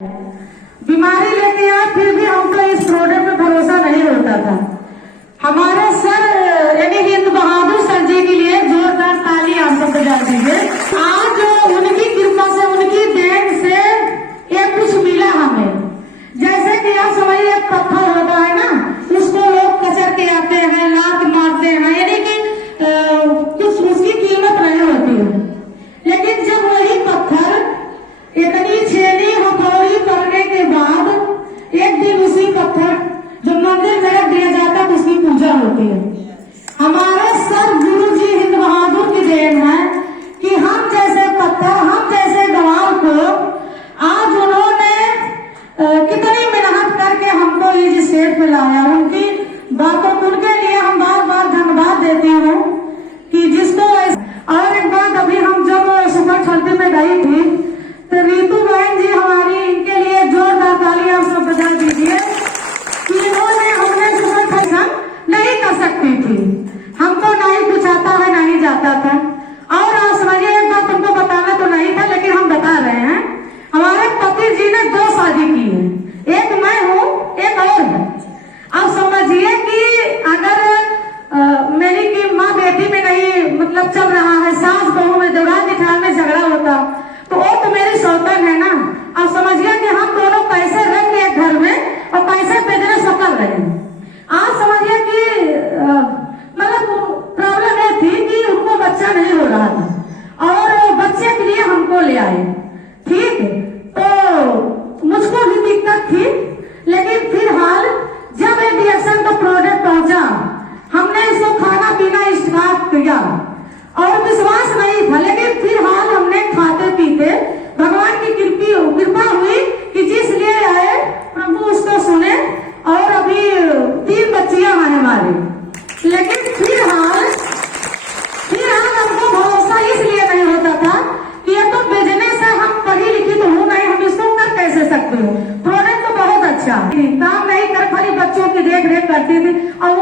बीमारी लेके आए फिर भी हमको इस प्रोडक्ट पे भरोसा नहीं होता था। हमारे सर यानी हिंद बहादुर सर जी के लिए जोरदार ताली आपको बजा दीजिए। आज उनकी कृपा से, उनकी देन से ये कुछ मिला हमें। जैसे कि आप समझिए एक पत्थर होता है ना, उसको लोग कचर के आते हैं, लात मारते हैं, यानी कि कुछ उसकी कीमत नहीं होती है। लेकिन जब वही पत्थर इतनी छेनी हथौड़ी करने के बाद एक दिन उसी पत्थर जो मंदिर में रख दिया जाता है उसकी पूजा होती है। हमारे सर गुरु जी हिंद बहादुर की देन है कि हम जैसे पत्थर, हम जैसे गवार को आज उन्होंने कितनी मेहनत करके हमको इस स्टेज पे लाया। उनकी बातों को, उनके लिए हम बार बार धन्यवाद देती हूँ कि जिसको। और एक बात, अभी हम जब सुपर छलती में गई थी तो रीतू बहन जी हमारी, इनके लिए जोरदार ताली आप सब बजा दीजिए कि इन्होंने हमने सुपर फैशन नहीं कर सकती थी, हमको नहीं कुछ आता है, नहीं जाता था। और आप समझिए एक बात तुमको बताना तो नहीं था लेकिन हम बता रहे हैं, हमारे पति जी ने 2 शादी की है, एक मैं हूँ, एक और है। आप समझिए कि अगर मेरी की माँ बेटी में नहीं मतलब चल रहा है, सास बहू में दौड़ा दिखाने में झगड़ा होता तो वो तो मेरी सौतन है ना। आप समझिए कि हम दोनों पैसे रख लिए घर में और पैसे भेजने सफल रहे। आप समझिए कि मतलब प्रॉब्लम ये थी कि उनको बच्चा नहीं हो रहा था और बच्चे के लिए हमको ले आए। ठीक, तो मुझको भी दिक्कत थी, लेकिन फिलहाल जब ये डिएक्शन का प्रोडक्ट पहुंचा, हमने इसको खाना पीना स्टार्ट किया और विश्वास नहीं था, लेकिन फिलहाल हमने खाते पीते भगवान की कृपा हुई कि जिस लिए आए प्रभु उसको सुने और अभी 3 बच्चियां हैं हमारी। लेकिन फिलहाल हमको भरोसा इसलिए नहीं होता था कि ये तो बिजनेस है, हम पढ़ी लिखी तो हूँ नहीं, हम इसको कर कैसे सकते हो। प्रोडक्ट तो बहुत अच्छा काम नहीं कर, खाली बच्चों की देख रेख करती थी और